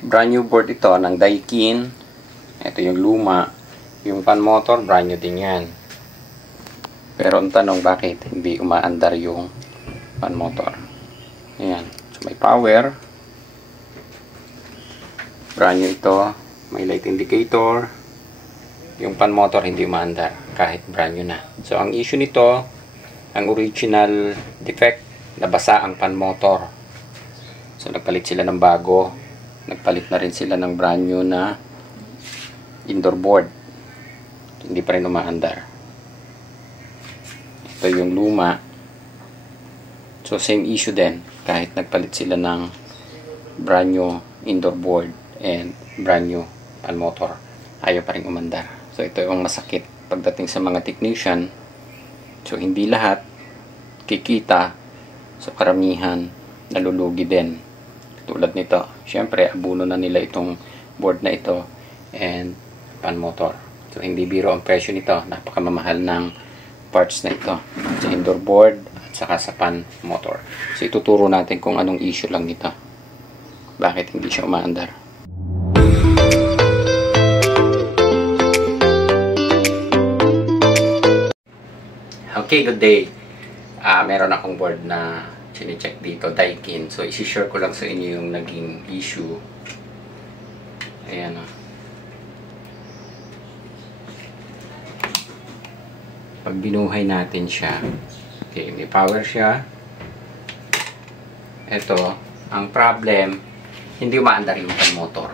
Brand new board ito ng Daikin. Ito yung luma. Yung fan motor, brand new din yan. Pero ang tanong, bakit hindi umaandar yung fan motor? Ayan. So, may power. Brand new ito. May light indicator. Yung fan motor hindi umaandar kahit brand new na. So, ang issue nito, ang original defect, nabasa ang fan motor. So, nagpalit sila ng bago. Nagpalit na rin sila ng brand new na indoor board. Hindi pa rin umaandar. Ito yung luma. So, same issue din. Kahit nagpalit sila ng brand new indoor board and brand new fan motor, ayaw pa rin umandar. So, ito yung masakit pagdating sa mga technician. So, hindi lahat kikita. So, karamihan nalulugi din. Tulad nito. Siyempre, abuno na nila itong board na ito and fan motor. So, hindi biro ang presyo nito. Napakamamahal ng parts na ito. Sa indoor board at saka sa fan motor. So, ituturo natin kung anong issue lang nito. Bakit hindi siya umaandar. Okay, good day. Meron akong board na chine-check dito, Daikin. So, isi-share ko lang sa inyo yung naging issue. Ayan o. Pag binuhay natin siya, okay, may power siya. Ito, ang problem, hindi umaandar yung fan motor.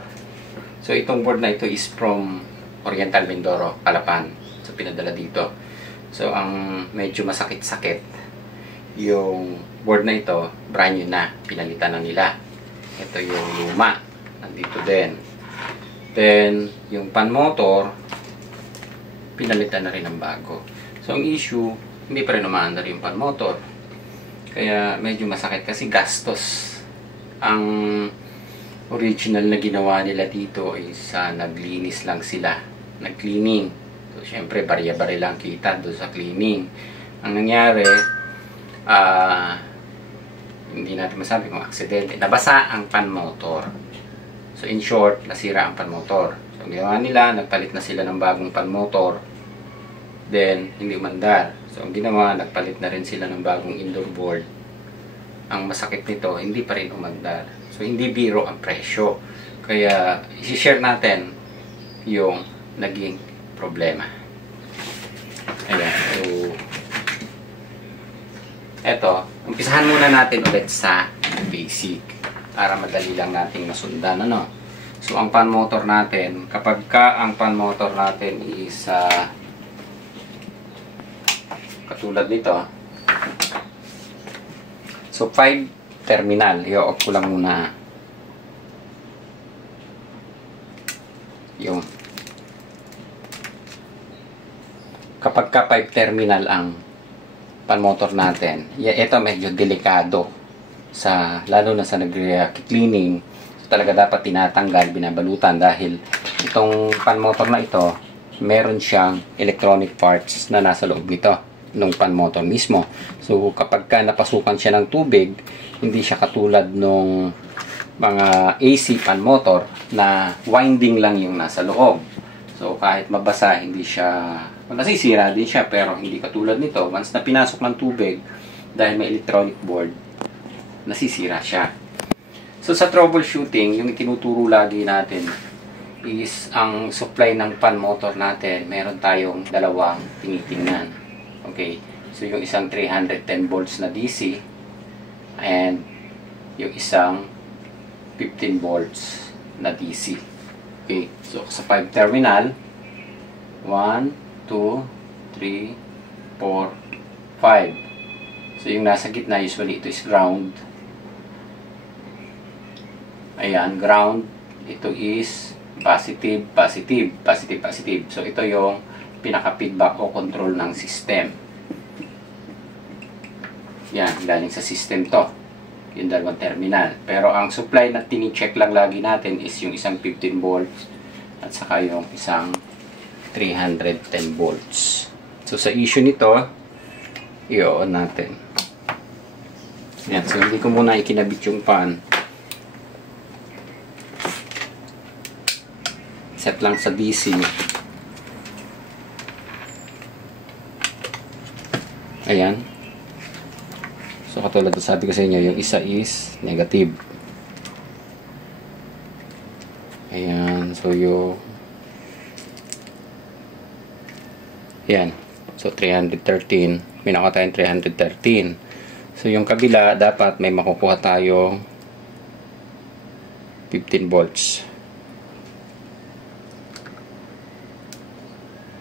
So, itong board na ito is from Oriental Mindoro, Palapan. So, pinadala dito. So, ang medyo masakit-sakit, yung board na ito, brand new na, pinalitan na nila. Ito yung luma, nandito din. Then, yung fan motor, pinalitan na rin ng bago. So, ang issue, hindi pa rin umaandar yung fan motor. Kaya, medyo masakit kasi gastos. Ang original na ginawa nila dito is naglinis lang sila. Nag-cleaning. So, syempre, barya-barya lang kita doon sa cleaning. Ang nangyari, hindi natin masabi kung aksidente. Nabasa ang fan motor. So, in short, nasira ang fan motor. So, ang ginawa nila, nagpalit na sila ng bagong fan motor. Then, hindi umandar. So, ang ginawa, nagpalit na rin sila ng bagong indoor board. Ang masakit nito, hindi pa rin umandar. So, hindi biro ang presyo. Kaya, isi-share natin yung naging problema. Ayan. So, eto, umpisahan muna natin ulit sa basic para madali lang nating masundan, ano? So, ang fan motor natin, kapag ang fan motor natin is katulad nito. So, 5 terminal. I-off ko lang muna. Yung kapag 5 terminal ang fan motor natin, ito medyo delikado lalo na sa nag-cleaning. So, talaga dapat tinatanggal, binabalutan dahil itong fan motor na ito, meron siyang electronic parts na nasa loob nito ng fan motor mismo. So, kapag napasukan siya ng tubig, hindi siya katulad nung mga AC fan motor na winding lang yung nasa loob. So, kahit mabasa, hindi siya, nasisira din siya, pero hindi katulad nito. Once na pinasok ng tubig, dahil may electronic board, nasisira siya. So, sa troubleshooting, yung tinuturo lagi natin is ang supply ng fan motor natin, meron tayong dalawang tinitingnan. Okay? So, yung isang 310 volts na DC and yung isang 15 volts na DC. Okay, so sa 5 terminal, 1, 2, 3, 4, 5. So yung nasa gitna, usually ito is ground. Ayan, ground. Ito is positive, positive, positive, positive. So ito yung pinaka-feedback o control ng system. Yan, galing sa system to. Yung dalawang terminal. Pero ang supply na tini-check lang lagi natin is yung isang 15 volts at saka yung isang 310 volts. So sa issue nito, i-on natin. Yan, so hindi ko muna ikinabit yung fan. set lang sa DC. Ayan. So katulad na sabi ko sa inyo, yung isa is negative. Ayan. So yung ayan. So 313. May nakuha tayong 313. So yung kabila, dapat may makukuha tayo 15 volts.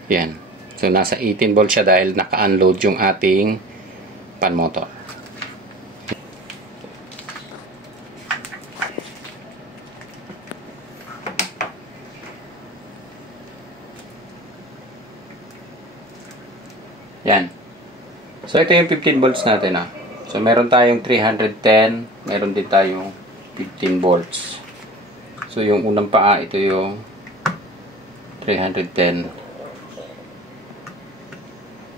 Yan. So nasa 18 volts siya dahil naka-unload yung ating pan motor. Yan. So ito yung 15 volts natin ah. So meron tayong 310, meron din tayong 15 volts. So yung unang paa, ito yung 310.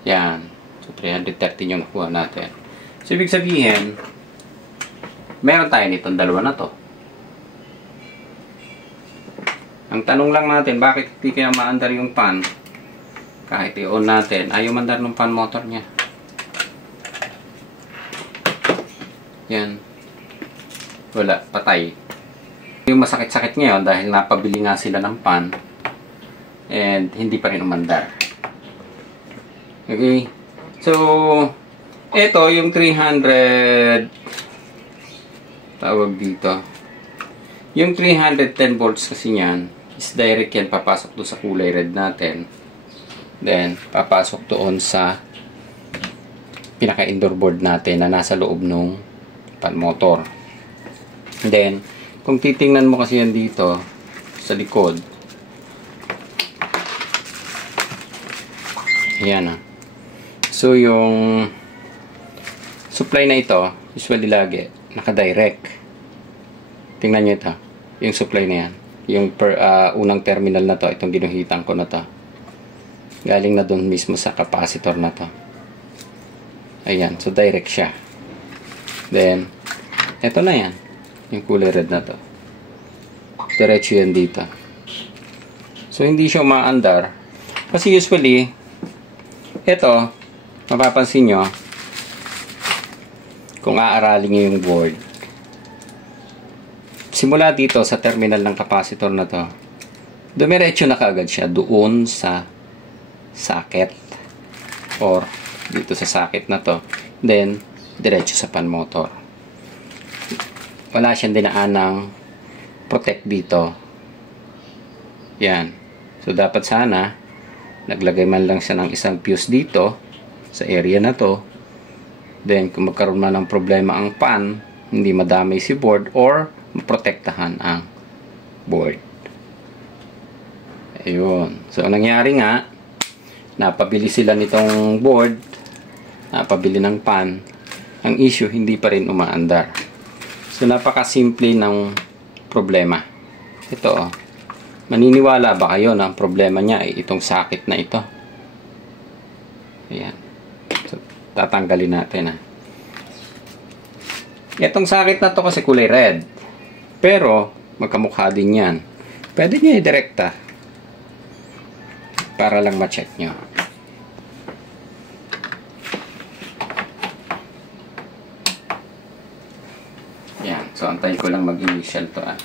Yan. So 313 yung nakuha natin. So ibig sabihin, meron tayo nitong dalawa na to. Ang tanong lang natin, bakit hindi kaya maandar yung pan? Kahit i-on natin, ayaw mandar ng pan motor niya. Yan. Wala, patay. Yung masakit-sakit ngayon dahil napabili nga sila ng pan and hindi pa rin umandar. Okay. So, ito yung 300 tawag dito. Yung 310 volts kasi niyan is direct yan papasok doon sa kulay red natin. Then, papasok doon sa pinaka-indoor board natin na nasa loob ng pan motor. Then, kung titingnan mo kasi yan dito sa likod, ayan ah. So, yung supply na ito, usually lagi, naka-direct. Tingnan nyo ito. Yung supply na yan. Yung unang terminal na to, itong ginuhitan ko na to. Galing na doon mismo sa capacitor na to. Ayan. So, direct siya. Then, ito na yan. Yung kulay red na to. Diretso yan dito. So, hindi siya umaandar. Kasi usually, ito, mapapansin nyo, kung aaralin nyo yung board, simula dito sa terminal ng capacitor na to, dumiretso na kaagad siya doon sa socket or dito sa socket na to. Then, diretso sa pan motor. Wala siyang dinaanang protect dito. Yan. So, dapat sana naglagay man lang siya ng isang fuse dito sa area na to. Then, kung magkaroon man ng problema ang pan, hindi madamay si board or maprotektahan ang board. Ayun. So, ang nangyari nga, napabili sila nitong board, napabili ng pan. Ang issue, hindi pa rin umaandar. So, napakasimple ng problema. Ito, oh. Maniniwala ba kayo na ang problema niya ay itong socket na ito? Ayan. So, tatanggalin natin, ah. Itong socket na to kasi kulay red. Pero, magkamukha din yan. Pwede nyo i-direkta. Para lang ma-check nyo. Yan. So, antayin ko lang mag-initial to, ah.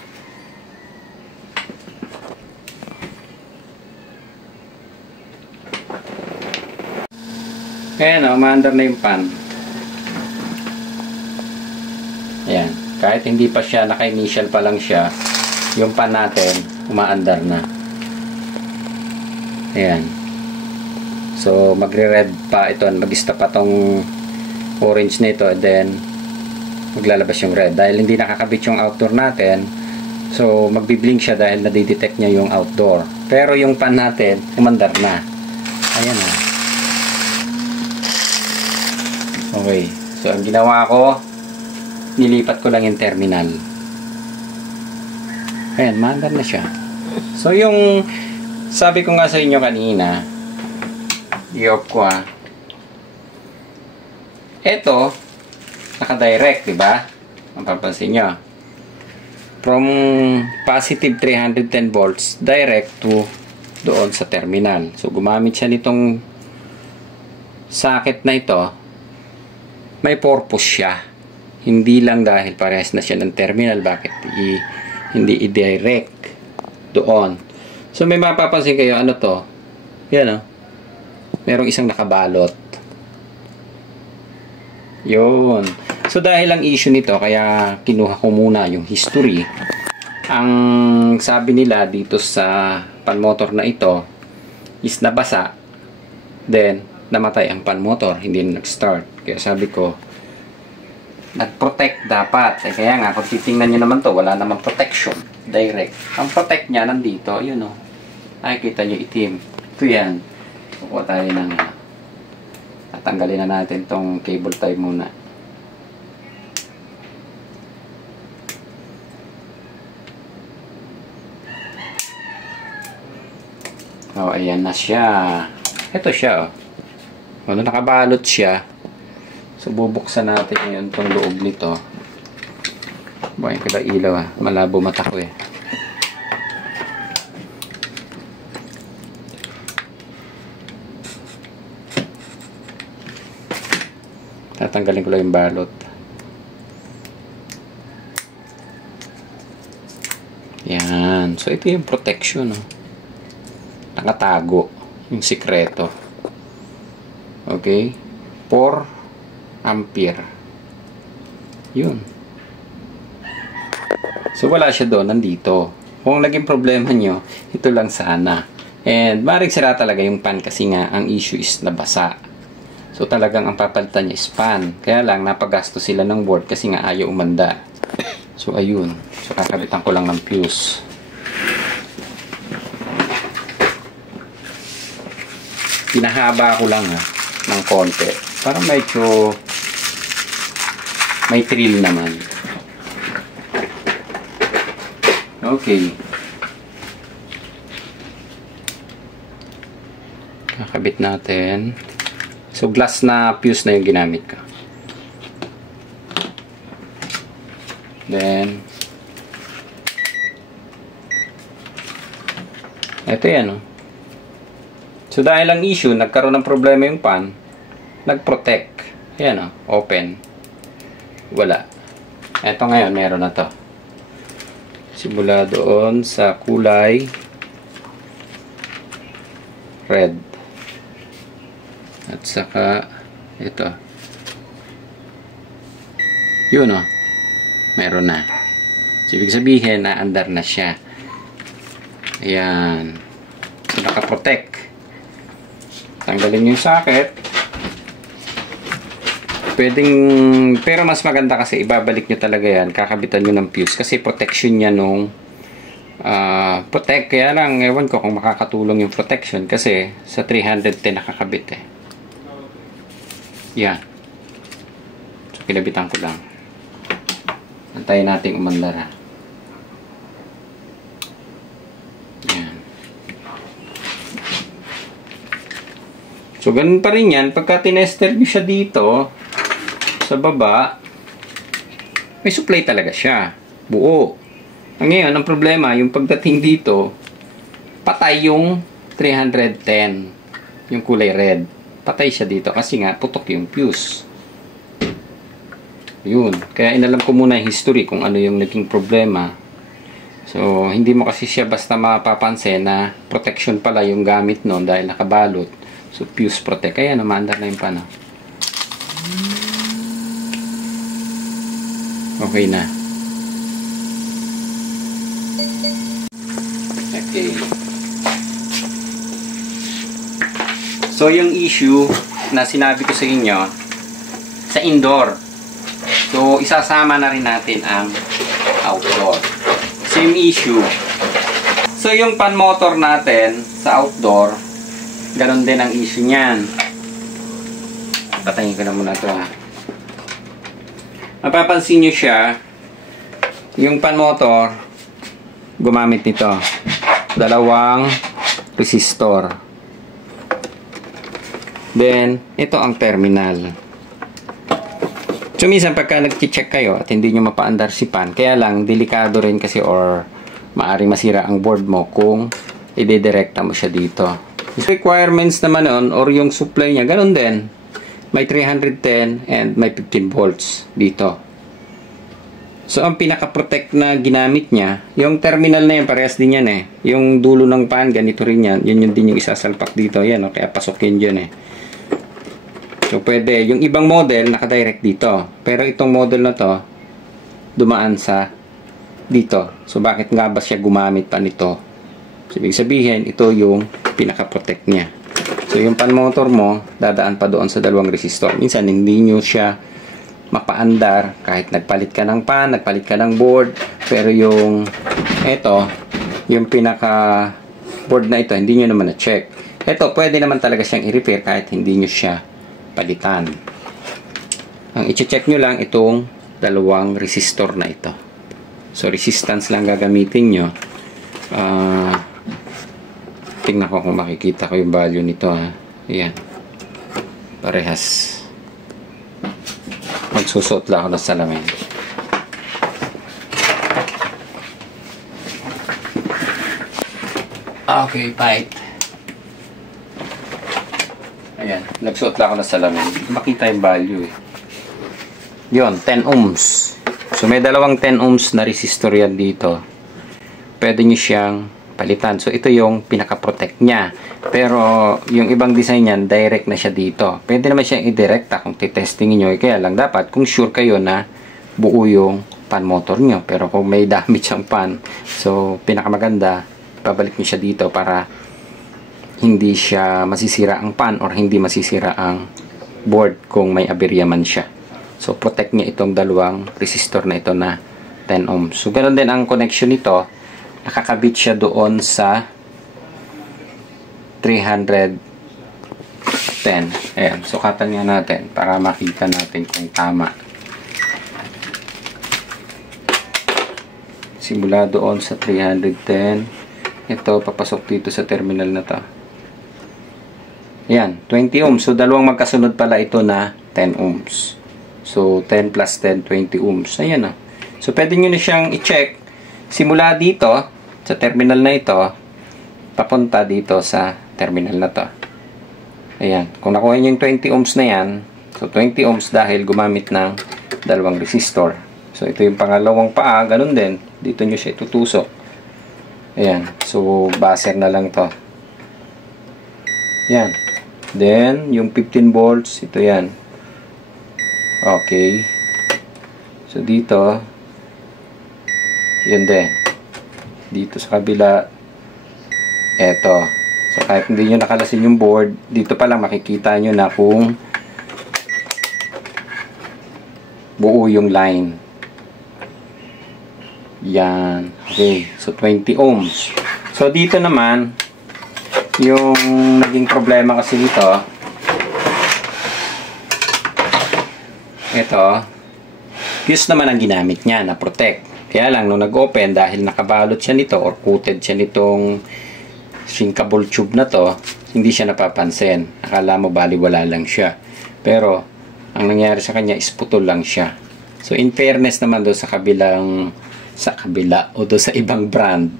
Ayan, oh, umaandar na yung pan. Ayan. Kahit hindi pa siya, naka-initial pa lang siya, yung pan natin, umaandar na. Ayan. So, magre-red pa ito. Mag-stop pa tong orange na ito. Then, maglalabas yung red. Dahil hindi nakakabit yung outdoor natin, so, magbiblink siya dahil nadidetect niya yung outdoor. Pero yung pan natin, umandar na. Ayan o. Okay. So, ang ginawa ko, nilipat ko lang yung terminal. Ayan, maandar na siya. So, yung sabi ko nga sa inyo kanina, i-off ko ah. Ito, naka-direct, diba? Mapapansin nyo. from positive 310 volts direct to doon sa terminal. So gumamit siya nitong socket na ito. May purpose siya. Hindi lang dahil parehas na siya ng terminal, bakit hindi i-direct doon. So may mapapansin kayo, ano to? Yan, oh. Merong isang nakabalot. Yun. So dahil ang issue nito, kaya kinuha ko muna yung history. Ang sabi nila dito sa pan motor na ito is nabasa, then namatay ang pan motor, hindi na nag-start. Kaya sabi ko, nag-protect dapat. Kaya nga, kung titingnan nyo naman to, wala namang protection. Direct. Ang protect niya nandito, yun o. Nakikita nyo itim. Ito yan. Kukuha tayo ng tatanggalin na natin tong cable tie muna. Oh, ayan na siya. Ito siya, oh. Ano, nakabalot siya. So, bubuksan natin ngayon itong loob nito. Buhayin ko ba ilaw, ah. Malabo mata ko, eh. Tatanggalin ko lang yung balot. Yan. So, ito yung protection, oh. Nakatago yung sikreto. Okay? 4 ampere. Yun. So, wala siya doon. Nandito. Kung naging problema nyo, ito lang sana. And, maring sira talaga yung pan kasi nga, ang issue is nabasa. So, talagang ang papalitan niya is pan. Kaya lang, napagasto sila ng board kasi nga ayaw umanda. So, ayun. So, kakabitan ko lang ng fuse. Pinahaba ko lang, ha, ng konti. Parang medyo may thrill naman. Okay. Kakabit natin. So, glass na fuse na yung ginamit ko. Then, ito yan, oh. So, dahil ang issue, nagkaroon ng problema yung pan, nag-protect. Ayan, oh, open. Wala. Ito ngayon, meron na to. Simula doon sa kulay red. At saka, ito. Yun, oh. Meron na. So, ibig sabihin, naandar na siya. Ayan. So, nakaprotect. Tanggalin yung socket. Pwedeng, pero mas maganda kasi ibabalik nyo talaga yan. Kakabitan nyo ng fuse kasi protection niya nung protect. Kaya lang, ewan ko kung makakatulong yung protection kasi sa 310 nakakabit, eh. Yan. So, kinabitan ko lang. Antayin natin umandar, ha. So, ganun pa rin yan. Pagka tinester nyo siya dito, sa baba, may supply talaga siya. Buo. Ngayon, ang problema, yung pagdating dito, patay yung 310. Yung kulay red. Patay siya dito kasi nga, putok yung fuse. Yun. Kaya inalam ko muna yung history kung ano yung naging problema. So, hindi mo kasi siya basta mapapansin na protection pala yung gamit nun dahil nakabalot. So, fuse protect. Kaya naman, na yung pana. Okay na. Okay. So, yung issue na sinabi ko sa inyo, sa indoor. So, isasama na rin natin ang outdoor. Same issue. So, yung pan motor natin sa outdoor, ganon din ang issue niyan. Patayin ko na muna ito, ha. Mapapansin nyo siya, yung pan motor, gumamit nito. 2 resistor. Then, ito ang terminal. So, minsan pagka nag-check kayo at hindi nyo mapaandar si pan, kaya lang, delikado rin kasi or maaring masira ang board mo kung i-directa mo siya dito. Requirements naman nun, or yung supply niya, ganun din. May 310 and may 15 volts dito. So, ang pinaka-protect na ginamit niya, yung terminal na yan, parehas din yan eh. Yung dulo ng pan, ganito rin yan. Yun din yung isasalpak dito. Yan, kaya pasok yun dyan eh. So, pwede. Yung ibang model, nakadirect dito. Pero itong model na to, dumaan sa dito. So, bakit nga ba siya gumamit pa nito? So, ibig sabihin, ito yung pinaka-protect niya. So, yung pan motor mo, dadaan pa doon sa dalawang resistor. Minsan, hindi nyo siya mapaandar kahit nagpalit ka ng pan, nagpalit ka ng board. Pero yung, ito, yung pinaka-board na ito, hindi nyo naman na-check. Ito, pwede naman talaga siyang i-repair kahit hindi nyo siya palitan. Ang i-check nyo lang itong dalawang resistor na ito. So, resistance lang gagamitin nyo. Tingnan ko kung makikita ko yung value nito. Ayan. Parehas. Magsusot lang ako ng salamin. Okay, bye. Ayan, nagsuot lang ako ng salamin. Makita yung value eh. Yun, 10 ohms. So, may dalawang 10 ohms na resistor yan dito. Pwede nyo siyang palitan. So, ito yung pinaka-protect niya. Pero, yung ibang design niyan, direct na siya dito. Pwede naman siyang i-directa kung titestingin nyo. Kaya lang, dapat kung sure kayo na buo yung pan motor nyo. Pero kung may damage ang pan, so, pinakamaganda, pabalik nyo siya dito para hindi siya masisira ang pan or hindi masisira ang board kung may aberya man siya. So, protect niya itong dalawang resistor na ito na 10 ohms. So, ganoon din ang connection nito. Nakakabit siya doon sa 310. Ayan. Sukatan nga natin para makita natin kung tama. Simula doon sa 310. Ito, papasok dito sa terminal na to. Ayan, 20 ohms. So, dalawang magkasunod pala ito na 10 ohms. So, 10 plus 10, 20 ohms. Ayan o. So, pwede nyo na siyang i-check. Simula dito, sa terminal na ito, papunta dito sa terminal na to. Ayan. Kung nakuha nyo yung 20 ohms na yan, so, 20 ohms dahil gumamit ng dalawang resistor. So, ito yung pangalawang paa. Ganun din. Dito nyo siya itutusok. Ayan. So, buzzer na lang to. Ayan. Then, yung 15 volts, ito yan. Okay. So, dito, yun din. Dito sa kabila, eto. So, kahit hindi nyo nakalasin yung board, dito pa lang makikita nyo na kung buo yung line. Yan. Okay. So, 20 ohms. So, dito naman, yung naging problema kasi dito, ito, fuse naman ang ginamit niya na protect. Kaya lang, nung nag-open, dahil nakabalot siya nito or coated siya nitong shrinkable tube na to, hindi siya napapansin. Akala mo baliwala lang siya. Pero, ang nangyari sa kanya is putol lang siya. So, in fairness naman doon sa kabila o doon sa ibang brand,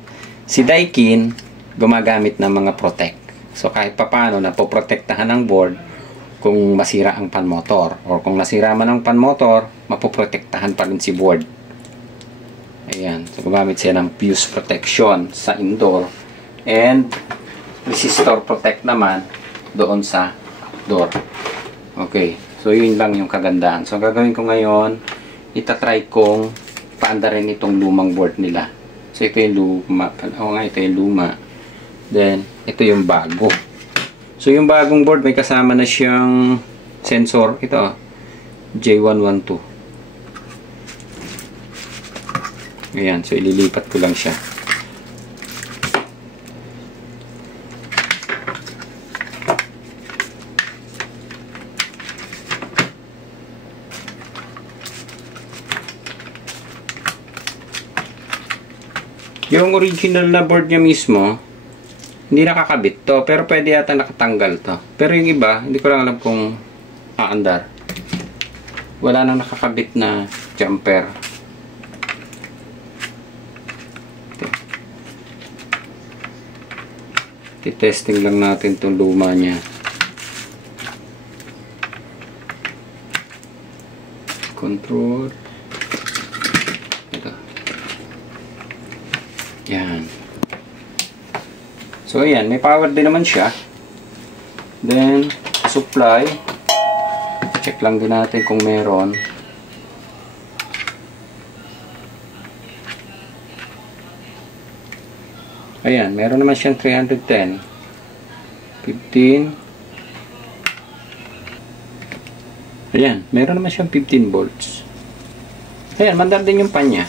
si Daikin, gumagamit ng mga protect. So, kahit papaano, napoprotektahan ng board kung masira ang pan motor. Or kung nasira man ang pan motor, mapoprotektahan pa rin si board. Ayan. So, gumamit siya ng fuse protection sa indoor. And, resistor protect naman doon sa door. Okay. So, yun lang yung kagandahan. So, gagawin ko ngayon, itatry kong paandarin itong lumang board nila. So, ito yung luma. Oo nga, ito yung luma. Then, ito yung bago. So, yung bagong board, may kasama na siyang sensor. Ito, J112. Ayan. So, ililipat ko lang siya. Yung original na board niya mismo, hindi nakakabit to. Pero pwede yata nakatanggal to. Pero yung iba, hindi ko lang alam kung aandar. wala nang nakakabit na jumper. Titesting lang natin itong luma niya. Control. Ito. Yan. So, ayan. May power din naman siya. Then, supply. Check lang din natin kung meron. Ayan, meron naman siyang 310, 15. Ayan, meron naman siyang 15 volts. Ayan, mandar din yung pan niya.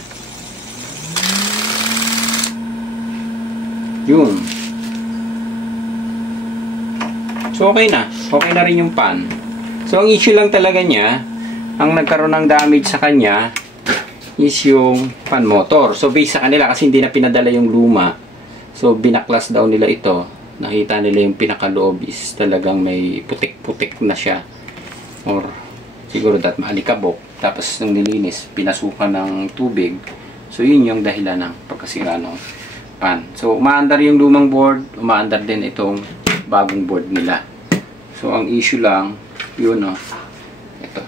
Yun. So, okay na. Okay na rin yung pan. So, ang issue lang talaga niya, ang nagkaroon ng damage sa kanya is yung fan motor. So, based sa kanila, kasi hindi na pinadala yung luma, so, binaklas daw nila ito. Nakita nila yung pinakaloob is talagang may putik-putik na siya. Or, siguro that maalikabok. Tapos, nung nilinis, pinasukan ng tubig. So, yun yung dahilan ng pagkasira ng pan. So, umaandar yung lumang board. Umaandar din itong bagong board nila. So, ang issue lang, yun o. Ito.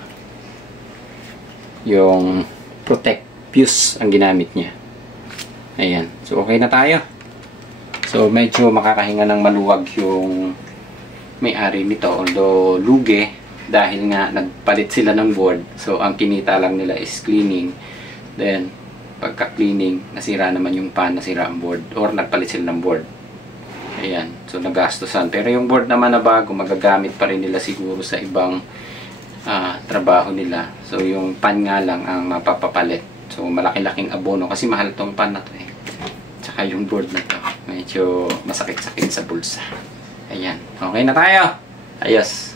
Yung protect fuse ang ginamit niya. Ayan. So, okay na tayo. So, medyo makakahinga ng maluwag yung may-ari nito. Although, lugi. Dahil nga, nagpalit sila ng board. So, ang kinita lang nila is cleaning. Then, pagka-cleaning, nasira naman yung pan, nasira ang board. Or, nagpalit sila ng board. Ayan. So, nagastusan. Pero yung board naman na bago, magagamit pa rin nila siguro sa ibang trabaho nila. So, yung pan nga lang ang mapapapalit. So, malaki-laking abono. Kasi mahal tong pan na to eh. Tsaka yung board na to. Medyo masakit-sakit sa bulsa. Ayan. Okay na tayo. Ayos.